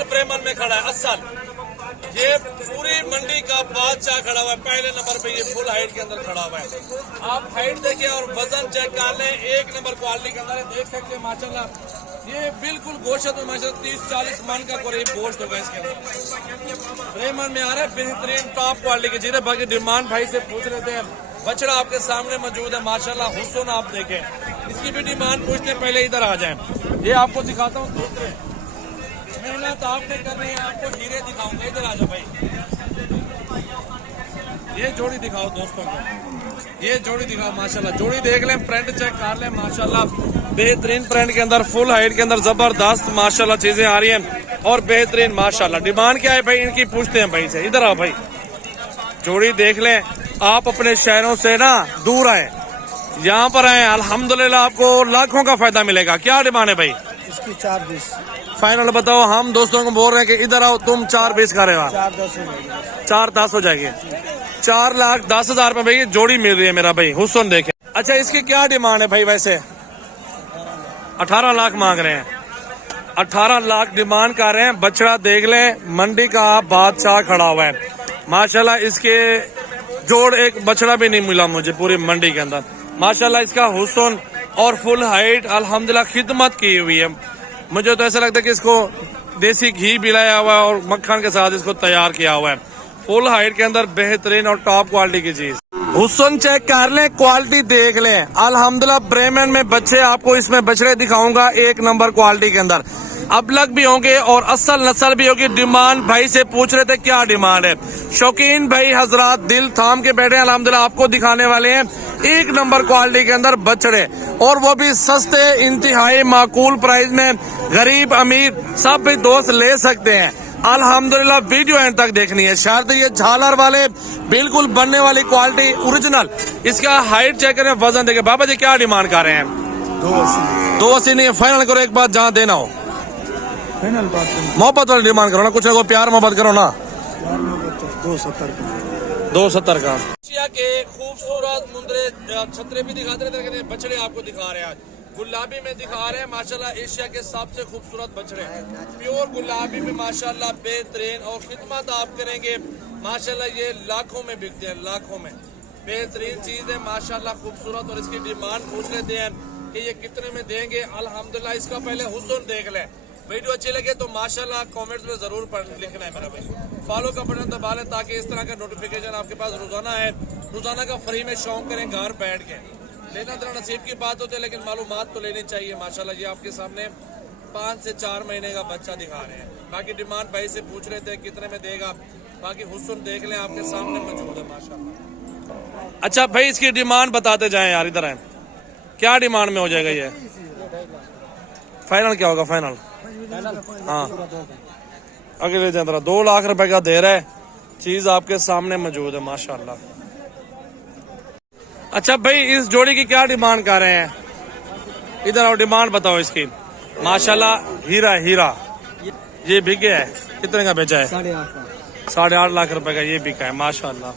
असल ब्रेमन में खड़ा है, असल। ये पूरी मंडी का बादशाह खड़ा हुआ है, पहले नंबर पे ये फुल हाइट के अंदर खड़ा हुआ है। आप हाइट देखिए और वजन चेक कर लें, एक नंबर क्वालिटी के अंदर देख सकते हैं माशाल्लाह। ये बिल्कुल गोश्त में माशाल्लाह 30-40 मन का करीब गोश्त होगा इसके अंदर। ब्रेमन में आ रहा है बेहतरीन टॉप क्वालिटी के, जिन्हें बाकी डिमांड भाई से पूछ रहे थे। बछड़ा आपके सामने मौजूद है माशाल्लाह, हुस्न आप देखें। इसकी भी डिमांड पूछते पहले इधर आ जाएं। ये आपको दिखाता हूँ दूसरे, मेहनत आपने करनी है, आपको हीरे दिखाऊंगा। इधर आ जाओ भाई, ये जोड़ी दिखाओ दोस्तों को, ये जोड़ी दिखाओ माशाल्लाह। जोड़ी देख लें, प्रिंट चेक कर लें माशाल्लाह, बेहतरीन प्रिंट के अंदर, फुल हाइट के अंदर जबरदस्त माशाल्लाह चीजें आ रही हैं और बेहतरीन माशाल्लाह। डिमांड क्या है भाई इनकी, पूछते हैं भाई से। इधर आओ भाई, जोड़ी देख लें। आप अपने शहरों से ना दूर आए, यहाँ पर आए, अल्हम्दुलिल्लाह आपको लाखों का फायदा मिलेगा। क्या डिमांड है भाई इसकी? 420 फाइनल बताओ। हम दोस्तों को बोल रहे हैं कि इधर आओ, तुम 420 का रहेगा, 410 हो जाएगी। 4,10,000 में भाई जोड़ी मिल रही है मेरा भाई, हुस्न देखे। अच्छा इसकी क्या डिमांड है भाई? वैसे 18 लाख मांग रहे हैं, 18 लाख डिमांड कर रहे हैं। बछड़ा देख लें, मंडी का बादशाह खड़ा हुआ है माशाल्लाह। इसके जोड़ एक बछड़ा भी नहीं मिला मुझे पूरी मंडी के अंदर माशाल्लाह। इसका हुस्न और फुल हाइट अल्हम्दुलिल्लाह खिदमत की हुई है। मुझे तो ऐसा लगता है कि इसको देसी घी पिलाया हुआ है और मक्खन के साथ इसको तैयार किया हुआ है। फुल हाइट के अंदर बेहतरीन और टॉप क्वालिटी की चीज। हुस्न चेक कर लें, क्वालिटी देख लें अल्हम्दुलिल्लाह। ब्रेमन में बच्चे आपको इसमें बछड़े दिखाऊंगा एक नंबर क्वालिटी के अंदर। अबलग भी होंगे और असल नस्ल भी होगी। डिमांड भाई से पूछ रहे थे क्या डिमांड है। शौकीन भाई हजरात दिल थाम के बैठे अल्हम्दुलिल्लाह, आपको दिखाने वाले हैं एक नंबर क्वालिटी के अंदर बछड़े, और वो भी सस्ते, इंतहाई माकूल प्राइस में। गरीब अमीर सब भी दोस्त ले सकते हैं अल्हम्दुलिल्लाह। वीडियो एंड तक देखनी है। शायद ये झालर वाले बिल्कुल बनने वाली क्वालिटी ओरिजिनल। इसका हाइट चेक करें, वजन देखें। बाबा जी क्या डिमांड कर रहे हैं? 280 नहीं, फाइनल करो एक बात, जहाँ देना हो फाइनल बात। मोहब्बत वाली डिमांड करो ना, कुछ को प्यार मोहब्बत करो ना। 270 का एशिया के खूबसूरत मुंदरे छतरे भी दिखाते रहते, बछड़े आपको दिखा रहे हैं। आज गुलाबी में दिखा रहे हैं माशाल्लाह, एशिया के सबसे खूबसूरत बछड़े प्योर गुलाबी में माशाल्लाह बेहतरीन। और खिदमत आप करेंगे माशाल्लाह, ये लाखों में बिकते हैं, लाखों में। बेहतरीन चीज है माशाल्लाह, खूबसूरत। और इसकी डिमांड पूछ लेते हैं कि ये कितने में देंगे अल्हम्दुलिल्लाह। इसका पहले हुस्न देख लें। वीडियो अच्छी लगे तो माशाल्लाह कमेंट्स में जरूर लिखना है मेरा भाई। फॉलो का बटन दबा लें ताकि इस तरह का नोटिफिकेशन आपके पास रोजाना है। रोजाना का फ्री में शौक करें घर बैठ के। लेना तो नसीब की बात होती है, लेकिन मालूमात तो लेनी चाहिए माशाल्लाह। ये आपके सामने 5 से 4 महीने का बच्चा दिखा रहे हैं। बाकी डिमांड भाई से पूछ रहे थे कितने में देगा। बाकी हुस्न देख लें, आपके सामने मौजूद है माशाल्लाह। अच्छा भाई इसकी डिमांड बताते जाएं यार, इधर आए। क्या डिमांड में हो जाएगा ये? फाइनल क्या होगा? फाइनल हाँ अगले दिन 2 लाख रुपए का दे रहा है। चीज आपके सामने मौजूद है माशाल्लाह। अच्छा भाई इस जोड़ी की क्या डिमांड कर रहे हैं? इधर आओ, डिमांड बताओ इसकी। माशाल्लाह हीरा हीरा ये बिके है, कितने का बेचा है? 8.5 8.5 लाख रुपए का ये बिका है माशाल्लाह।